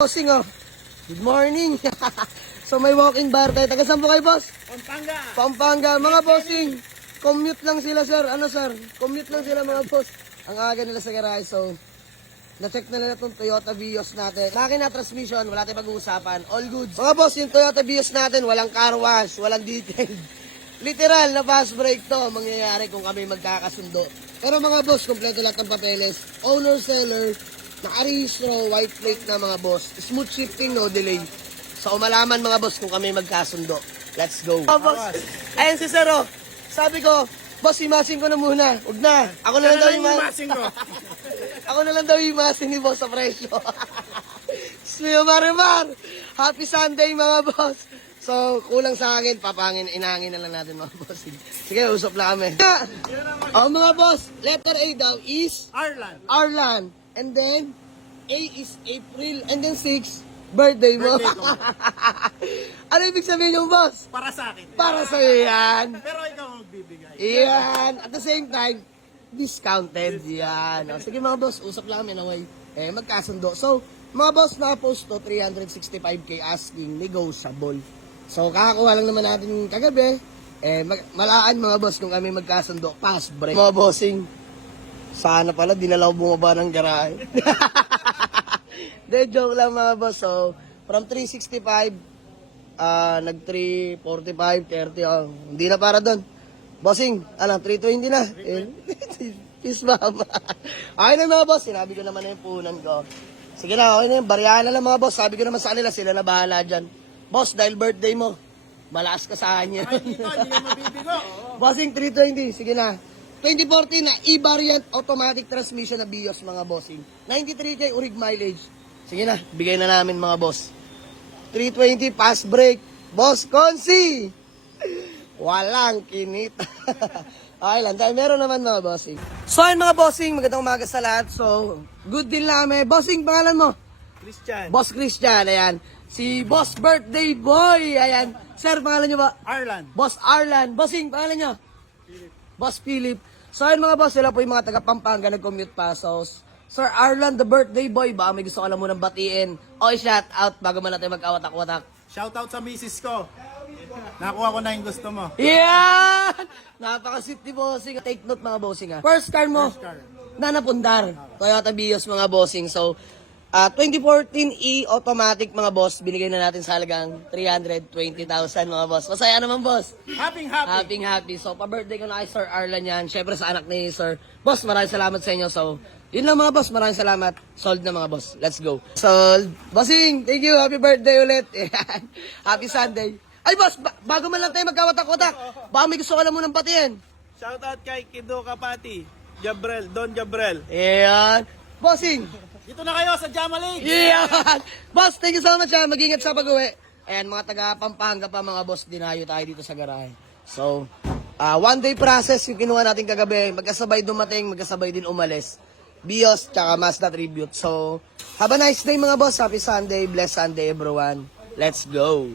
Bossing oh. Good morning. So may walking bar tayo. Taga saan po kayo, boss? Pampanga. Pampanga. Mga bossing, commute lang sila, sir. Ano, sir? Commute lang sila, mga boss. Ang aga nila sa garage. So, na-check na nila itong Toyota Vios natin. Makina transmission, wala tayong pag-uusapan. All goods. Mga boss, yung Toyota Vios natin, walang car wash, walang detail. Literal na fast break to mangyayari kung kami magkakasundo. Pero mga boss, kompleto lahat ng papeles. Owner, seller, naka-rehistro, white plate na mga boss. Smooth shifting, no delay. So, umalaman mga boss kung kami magkasundo. Let's go. Boss, ayun si Sir, oh. Sabi ko, boss, imasin ko na muna. Huwag na. Ako na lang daw imasin ko. Ako na lang daw imasin ni boss sa presyo. Smiyo Marimar. Happy Sunday mga boss. So, kulang sa akin, papangin, inangin na lang natin mga boss. Sige, usap lang kami. Oh, mga boss, letter A daw is Arlan. And then, A is April. And then 6, birthday mo. Birthday ko. Ano ibig sabihin yung boss? Para sa akin. Para sa'yo yan. Pero ikaw ang magbibigay. Yan. At the same time, discounted. Yan. O, sige mga boss, usap lang kami na way. Magkasundo. So, mga boss, nakapost to 365k asking, negotiable. So, kakakuha lang naman natin kagabi. Malaan mga boss kung kami magkasundo. Pass break. Mga bossing, sana pala dinalaw bumaba ng garahe. De, joke lang mga boss. So, from 365, nag 345, 30. Oh. Hindi na para doon. Bossing, 320 na. Peace mama. Okay na mga boss. Sinabi ko naman na yung punan ko. Sige na, okay na yun. Baryahan na lang mga boss. Sabi ko naman sa kanila, sila na bahala dyan. Boss, dahil birthday mo, malakas ka sa kanya. Ay, dito, hindi ka mabibigo. Bossing, 320. Sige na. 2014 na e-variant automatic transmission na Vios mga bossing. 93k urig mileage. Sige na, bigay na namin mga boss. 320 pass break. Boss Consi! Walang kinita. Okay lang, dahil meron naman mga bossing. So ayun mga bossing, magandang umaga sa lahat. So, good din namin. Bossing, pangalan mo? Christian. Boss Christian, ayan. Si Boss Birthday Boy, ayan. Sir, pangalan nyo ba? Arlan. Boss Arlan. Bossing, pangalan nyo? Boss Philip. So ayun mga boss, sila po yung mga taga Pampanga nag-commute pa. So, Sir Arlan, the birthday boy, baka may gusto ka lang munang batiin. O shout out bago man natin mag-awatak-watak. Shoutout sa misis ko. Nakuha ko na yung gusto mo. Yeah! Napaka-sweet ni bossing. Take note mga bossing ha. First car mo, First car. Nanapundar. Toyota Vios mga bossing. So, 2014 automatic mga boss, binigay na natin sa halagang 320,000 mga boss. Masaya naman boss. Happy. So, pa-birthday ko na kay Sir Arlan yan. Siyempre sa anak ni Sir. Boss, maraming salamat sa inyo. So, yun lang mga boss. Maraming salamat. Sold na mga boss. Let's go. Sold. Bossing, thank you. Happy birthday ulit. Happy Sunday. Ay boss, bago man lang tayo magkawatak-watak, baka may gusto ka lang munang batiin. Shoutout kay Kido Kapati. Don Jabrel. Ayan. Bossing. Dito na kayo sa Jamalig. Yeah! Boss, thank you so much ha. Mag-ingat sa pag-uwi. Ayan, mga taga Pampanga pa mga boss, dinayo tayo dito sa garahe. So, one day process yung kinuha natin kagabi. Magkasabay dumating, magkasabay din umalis. Vios, tsaka Mazda Tribute. So, have a nice day mga boss. Happy Sunday. Blessed Sunday everyone. Let's go.